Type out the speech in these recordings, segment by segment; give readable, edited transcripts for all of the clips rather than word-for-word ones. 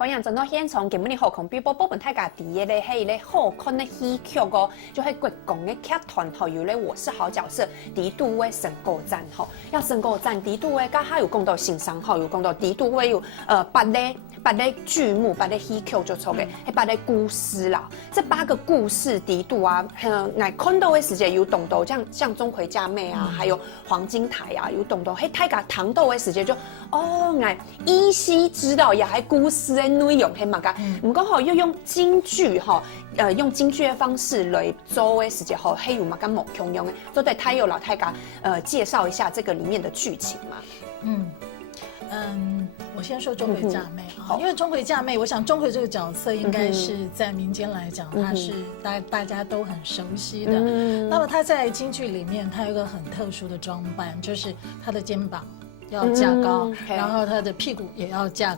欢迎转到现场，今日好空比波本太家第一咧，迄咧好看的戏曲哦，就系国共的剧团吼，有咧我是好角色，第度位神歌战吼，要神歌战第度位，甲他有讲到欣赏吼，有讲到第度位有八类剧目，八类戏曲就出嘅，迄八类故事啦。这8个故事底度啊，来看到的时间有懂到，像钟馗嫁妹啊，还有黄金台啊，有懂到。迄太甲糖豆的时间就来依稀知道也还故事的内容，迄嘛个，唔过吼又用京剧吼，用京剧的方式来做的时间吼，迄有嘛个某强用的，都对太有老太甲介绍一下这个里面的剧情嘛。我先说钟馗嫁妹哈，因为钟馗嫁妹，我想钟馗这个角色应该是在民间来讲，他是大家都很熟悉的。那么他在京剧里面，他有一个很特殊的装扮，就是他的肩膀要架高，然后他的屁股也要架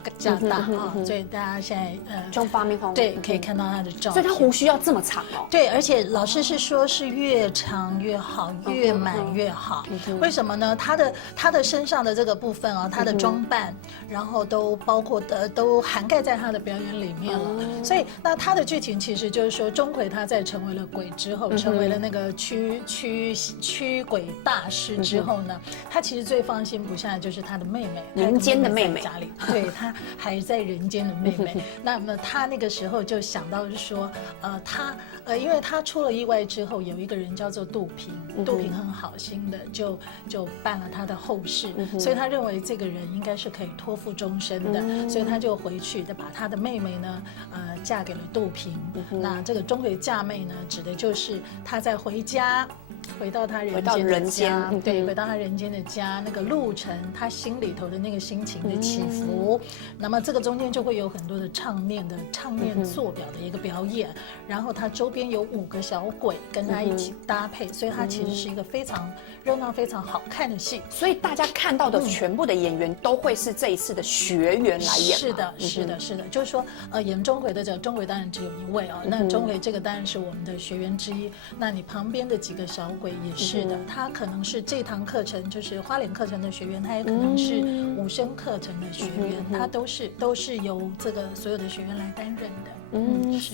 大啊，所以大家现在对可以看到他的照片，所以他胡须要这么长哦。对，而且老师是说是越长越好，越满越好。为什么呢？他的身上的这个部分啊，他的装扮，然后都包括都涵盖在他的表演里面了。所以那他的剧情其实就是说，钟馗他在成为了鬼之后，成为了那个驱鬼大师之后呢，他其实最放心不下就是他的妹妹，人间的妹妹家里，对他还在人间的妹妹。那么他那个时候就想到是说，因为他出了意外之后，有一个人叫做杜平，杜平很好心的就办了他的后事，所以他认为这个人应该是可以托付终身的，所以他就回去把他的妹妹呢，嫁给了杜平。那这个钟馗嫁妹呢，指的就是他在回到他人间的家，对，回到他人间的家，那个路程，他心里头的那个心情的起伏，那么这个中间就会有很多的唱念做表的一个表演，然后他周边有5个小鬼跟他一起搭配，所以他其实是一个非常热闹、非常好看的戏。所以大家看到的全部的演员都会是这一次的学员来演。是的，就是说，演钟馗的钟馗当然只有1位哦，那钟馗这个当然是我们的学员之一。那你旁边的几个小鬼也是的，他可能是这堂课程就是花脸课程的学员，他也可能是武生课程的学员，他都是由这个所有的学员来担任的。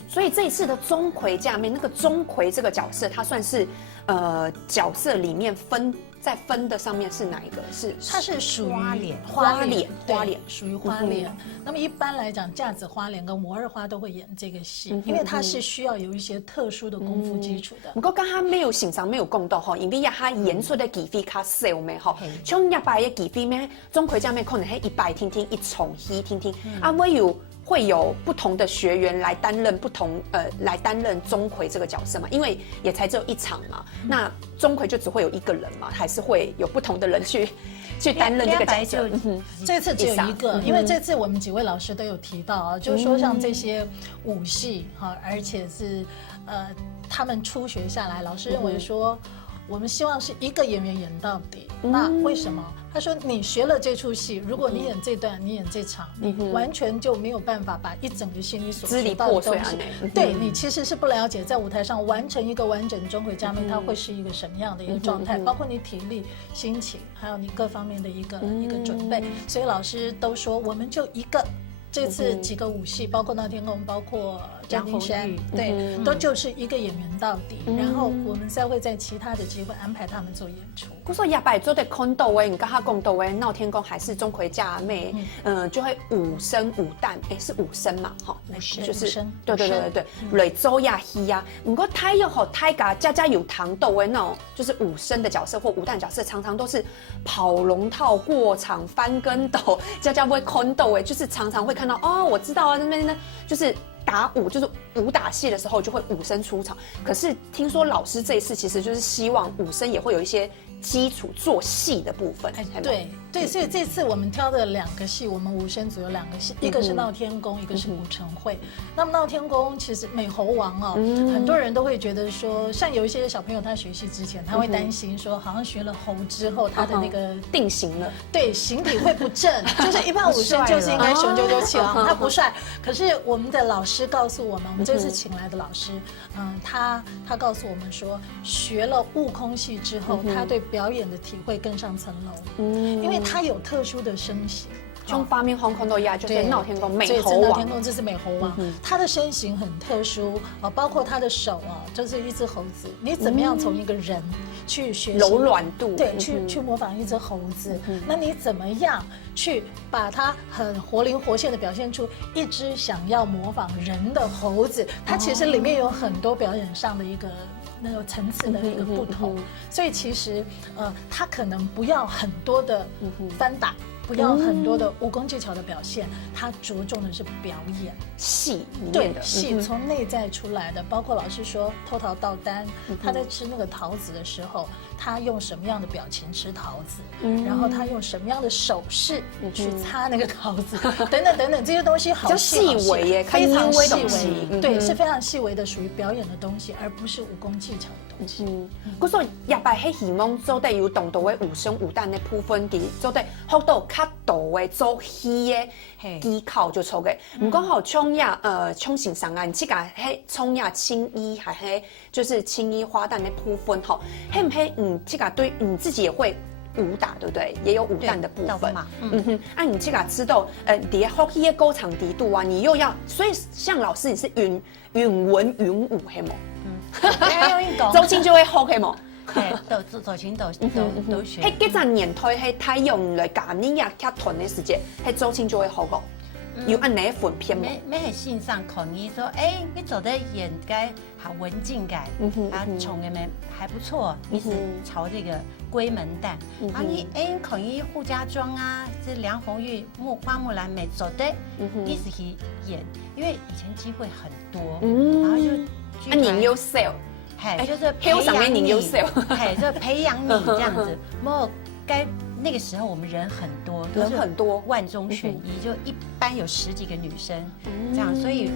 所以这一次的钟馗嫁妹，那个钟馗这个角色，他算是角色里面在分的上面是哪一个？它是属于花脸，属于花脸。那么一般来讲，架子花脸跟武二花都会演这个戏，因为它是需要有一些特殊的功夫基础的。不过刚刚没有欣赏，没有讲到吼，因为他演出的技法较少咩吼，像一摆的技法咩，钟馗嫁妹可能係一摆听听，一重戏听听，会有不同的学员来担任来担任钟馗这个角色嘛？因为也才只有1场嘛，那钟馗就只会有1个人嘛，还是会有不同的人去担任这个角色？这次只有1个，因为这次我们几位老师都有提到啊，就是说像这些武戏哈，而且是他们初学下来，老师认为说，我们希望是1个演员演到底。那为什么？他说你学了这出戏，如果你演这段，你演这场，你完全就没有办法把一整个戏你所学到的东西，对你其实是不了解，在舞台上完成一个完整钟馗嫁妹，它会是一个什么样的一个状态，包括你体力、心情，还有你各方面的一个准备。所以老师都说，我们就1个。这次几个武戏，包括闹天宫，包括张金山，对，都就是1个演员到底，然后我们才会在其他的机会安排他们做演出。我说亚摆做的看到诶，你跟他讲到诶，闹天宫还是钟馗嫁妹，就会5生5旦，是5生嘛，哈，就是对，来做亚戏呀。不过他又好，他家有糖豆诶那种，就是5生的角色或5旦角色，常常都是跑龙套、过场、翻跟斗，家会看到诶，就是常常会看到哦，我知道啊，那边呢就是打武，就是武打戏的时候就会5生出场。可是听说老师这一次其实就是希望5生也会有一些基础做戏的部分。对，所以这次我们挑的2个戏，我们5生组有2个戏，一个是闹天宫，一个是古城会。那么闹天宫其实美猴王哦，很多人都会觉得说，像有一些小朋友他学戏之前，他会担心说，好像学了猴之后，他的那个定型了，对，形体会不正，就是一般5生就是应该雄赳赳气昂，他不帅。可是我们的老师告诉我们，我们这次请来的老师，他告诉我们说，学了悟空戏之后，他对表演的体会更上层楼，因为他有特殊的声型。从画面上看到呀，就是闹天宫美猴闹王。天宫这是美猴王，他的身形很特殊包括他的手就是一只猴子。你怎么样从一个人去学习柔软度？对，去模仿一只猴子。那你怎么样去把它很活灵活现的表现出一只想要模仿人的猴子？它其实里面有很多表演上的一个那个层次的一个不同，所以其实他可能不要很多的翻打，不要很多的武功技巧的表现，他着重的是表演戏里对面的戏从内在出来的，包括老师说偷桃倒丹，他在吃那个桃子的时候，他用什么样的表情吃桃子，然后他用什么样的手势去擦那个桃子，等等等等这些东西好细微耶，非常细微，对，是非常细微的，属于表演的东西，而不是武功技巧的东西。嗰所日擺喺希望做得有動到嘅武生武旦嘅部分，其做得學到較多嘅做戲嘅技巧就錯嘅。唔講好衝呀衝形上啊，你即個喺衝呀青衣還係就是青衣花旦嘅部分吼，係唔係即個對你自己也會武打，對不對？也有武旦的部分嘛。你這個知道你學戲嘅高場底度啊，你又要，所以像老師你是允文允武係冇？周青就會學係冇？走琴都學。喺幾陣年代係太陽來教你呀劇團嘅時節，係周青就會學個，有按哪一份片冇？沒很欣賞孔醫說，你走的演該好文靜感，從嘅咩還不錯，你是朝這個閨門旦，然後孔醫護家莊啊，這梁紅玉花木蘭美走的，一直去演，因為以前機會很多，然後就人優秀。就是培養你，就培養你這樣子。那個時候我們人很多，人很多，萬中選一，就一班有10幾個女生，這樣，所以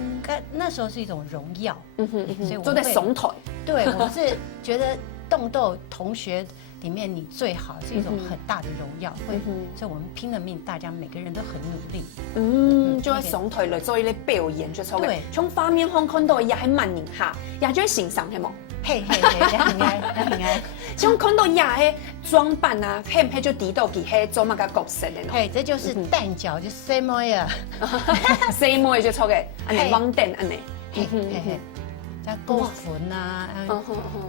那時候是一種榮耀。所以坐在慫台。對，我是覺得動鬥同學裡面你最好，是一種很大的榮耀。所以我們拼了命，大家每個人都很努力。就喺慫台嚟做一啲表演就錯嘅。從畫面上看到也係萬年下，也就係欣賞係冇。嘿，也很愛。像看到也係裝扮啊，係唔係就知道佢係做乜個角色嘅咯？這就是旦角，就細妹啊，細妹就錯嘅，安尼王旦安尼。在勾魂啊，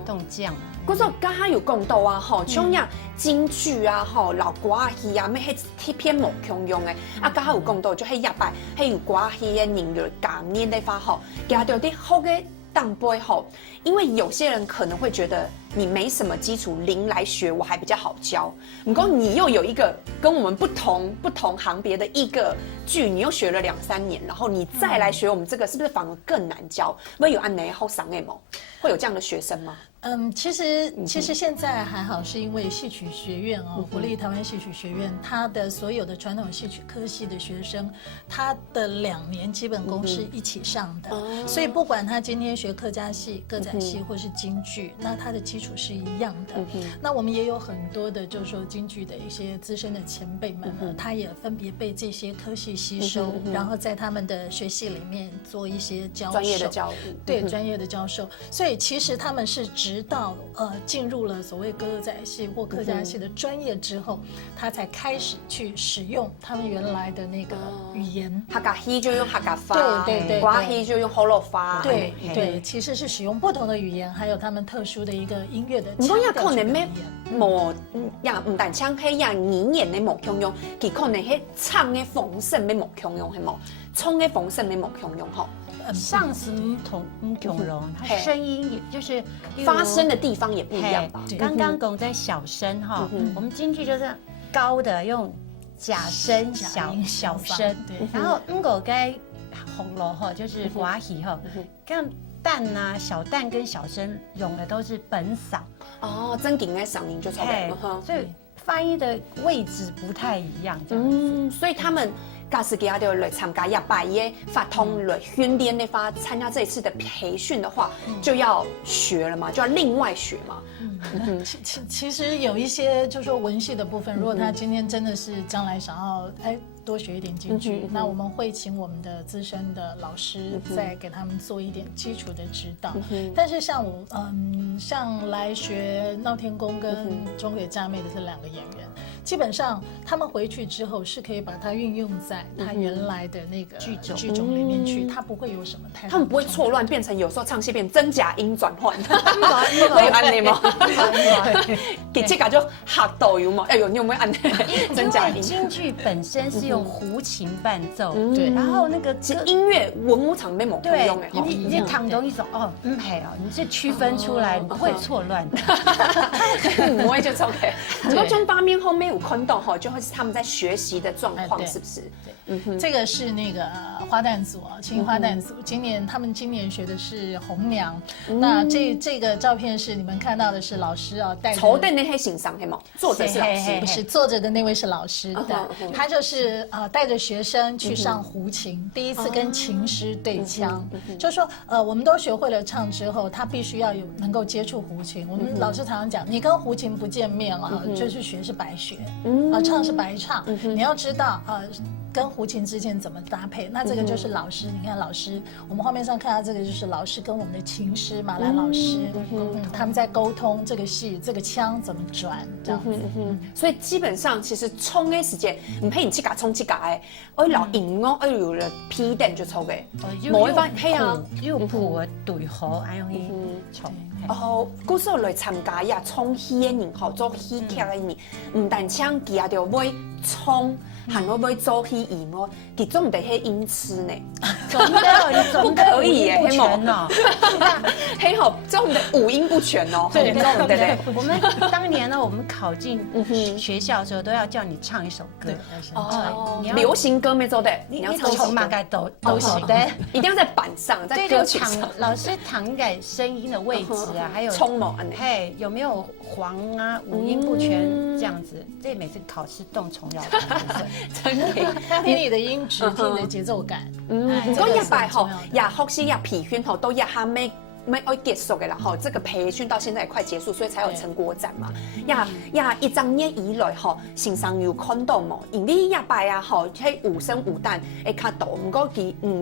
動將啊。嗰陣家下有講到啊，吼，像呀京劇啊，吼，老歌戲啊，咩係貼片冇共用嘅，家下有講到就係日擺係有歌戲嘅人嚟教你哋發吼，加到啲好嘅。當背後，因為有些人可能會覺得你沒什麼基礎，零來學我還比較好教。不過你又有一個跟我們不同行別的一個劇，你又學了2、3年，然後你再來學我們這個，是不是反而更難教？會有按哪後上嘅嗎？會有這樣的學生嗎？其實現在還好，是因為戲曲學院國立台灣戲曲學院，它的所有的傳統戲曲科系的學生，他的2年基本功是一起上的，所以不管他今天學客家戲、歌仔戲或是京劇，那他的基礎是一樣的。那我們也有很多的，就是說京劇的一些資深的前輩們呢，他也分別被這些科系吸收，然後在他們的學系裡面做一些教授，專業的教育，對，專業的教授。所以其實他們是直到進入了所謂歌仔戲或客家戲的專業之後，他才開始去使用他們原來的那個語言。客家戲就用客家話，對，歌戲就用河洛話。對，其實是使用不同的語言，還有他們特殊的一個音樂的腔調。唔講可能咩冇呀，唔但唱係呀語言嘅冇共用，佢可能係唱嘅方式嘅冇共用係冇，唱嘅方式嘅冇共用嗬。上司唔同容，他聲音也就是發聲的地方也不一樣吧。剛剛講在小聲哈，我們京劇就是高的用假聲小聲，然後個該紅鑼哈就是寡戲哈，像旦啊小旦跟小生用的都是本嗓哦，正經嘅嗓音就差不多，所以發音的位置不太一樣。所以他們。假使給他哋來參加日擺嘅法通來訓練的話，參加這一次的培訓的話，就要學了嘛，就要另外學嘛。其實有一些就是說文戲的部分，如果他今天真的是將來想要多學一點京劇，那我們會請我們的資深的老師再給他們做一點基礎的指導。但是像像來學鬧天宮跟中鬼炸妹的這2個演員，基本上他们回去之后是可以把它运用在他原来的那个剧种里面去，他不会有什么太。他们不会错乱，变成有时候唱戏变真假音转换，会有安尼吗？给这个就吓到有吗？哎呦，你有没有安真假音？京剧本身是用胡琴伴奏，对，然后那个音乐文武场没某可用哎，你躺东一种哦，嘿哦，你是区分出来，不会错乱的，不会就 OK。不过中八面后面有看到哈，就会是他们在学习的状况，是不是？这个是那个花旦组啊，青花旦组，他们今年学的是红娘。那这个照片是你们看到的是老师啊带着。头的那黑形上黑吗？作者是老师，不是坐着的那位是老师的，他就是带着学生去上胡琴，第一次跟琴师对腔，就是说我们都学会了唱之后，他必须要有能够接触胡琴。我们老师常常讲，你跟胡琴不见面啊，就是学是白学，唱是白唱，你要知道跟胡琴之间怎么搭配？那这个就是老师，你看老师，我们画面上看到这个就是老师跟我们的琴师马兰老师，他们在沟通这个戏这个腔怎么转这样子。所以基本上其实冲的时间，唔配你去架冲去架的，我老赢哦，我有了批点就抽嘅，冇一番嘿啊，有谱对好，安用去冲。哦，古时候来参加呀冲戏的人吼，做戏剧的人，唔但唱记啊，就买冲。喊我不会做戏演哦，其中得黑音痴呢，不可以耶，不全哦，黑好中的五音不全哦，对对。我们当年呢，我们考进学校的时候都要叫你唱一首歌，流行歌没做的，你要唱从马盖都行，对，一定要在板上，在歌曲上，老师躺改声音的位置啊，还有冲嘛，嘿，有没有黄啊，五音不全这样子，这每次考试动重要的部分。真的，听你的音质，听你的节奏感。不过一摆吼，也学习也培训吼，都也还没结束的啦吼。这个培训到现在也快结束，所以才有成果展嘛。一张年以来吼，线上有看到冇？因为一摆啊吼，迄武生武旦会较多，不过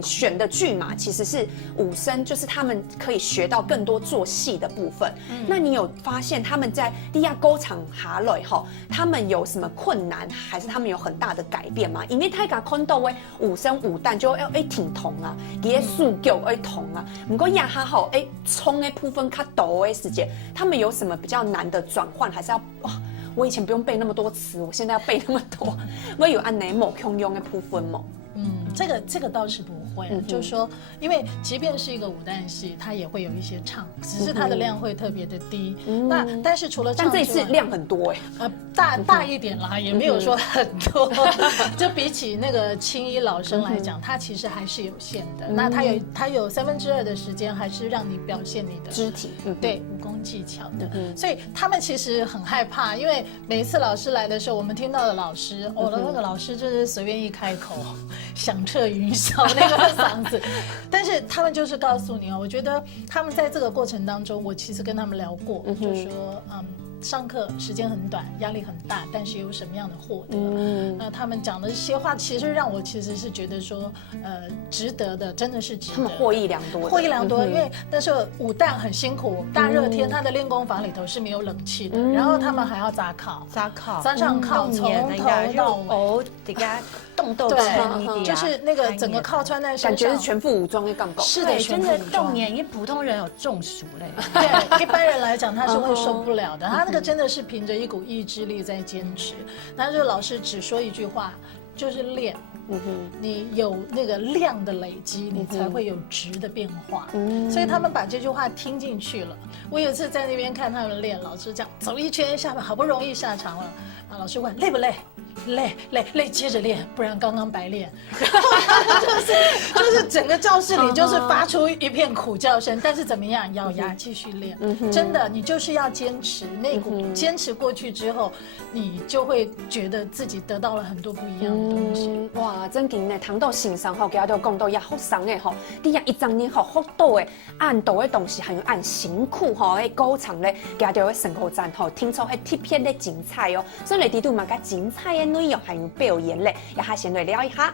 选的剧嘛，其实是武生，就是他们可以学到更多做戏的部分。那你有发现他们在第亚沟场下来吼，他们有什么困难，还是他们有很大的改变吗？因为太家看到的武生武旦就要挺同啊，伊个数脚会同啊，不过亚哈吼冲的部分较多的时间，他们有什么比较难的转换，还是要哇？我以前不用背那么多词，我现在要背那么多，我有按哪某空用的部分吗？这个倒是不会，就是说，因为即便是一个武旦戏，它也会有一些唱，只是它的量会特别的低。那但是除了唱，但这一次量很多大一点啦，也没有说很多。就比起那个青衣老生来讲，它其实还是有限的。那它有2/3的时间，还是让你表现你的肢体，对武功技巧的。所以他们其实很害怕，因为每一次老师来的时候，我们听到的老师，那个老师就是随便一开口，响彻云霄那个嗓子。但是他们就是告诉你我觉得他们在这个过程当中，我其实跟他们聊过，就说上课时间很短，压力很大，但是有什么样的获得？那他们讲的这些话，其实让我其实是觉得说，值得的，真的是值得。他们获益良多，获益良多。因为那时候武旦很辛苦，大热天，他的练功房里头是没有冷气的，然后他们还要扎靠，山上靠，从头到尾，这个动斗对，就是那个整个靠穿在身上，感觉是全副武装的杠杆。是的，真的动年，因为普通人有中暑嘞。对，一般人来讲他是会受不了的。他那个真的是凭着一股意志力在坚持。但是老师只说一句话，就是练。你有那个量的累积，你才会有质的变化。所以他们把这句话听进去了。我有一次在那边看他们练，老师这样走一圈下面，好不容易下场了，老师问累不累？累，接着练，不然刚刚白练。就是整个教室里就是发出一片苦叫声，但是怎么样，咬牙继续练。真的，你就是要坚持，那股坚持过去之后，你就会觉得自己得到了很多不一样的东西。哇，真紧呢，谈到欣赏吼，佢都讲到也学生的吼，你也一张年吼学到的按到的东西，还有按辛苦吼，喺歌场咧，佢都喺成果展吼，听出係特别的精彩哦。所以嚟啲都嘛，个精彩的内容还有表演咧，也下先来聊一下。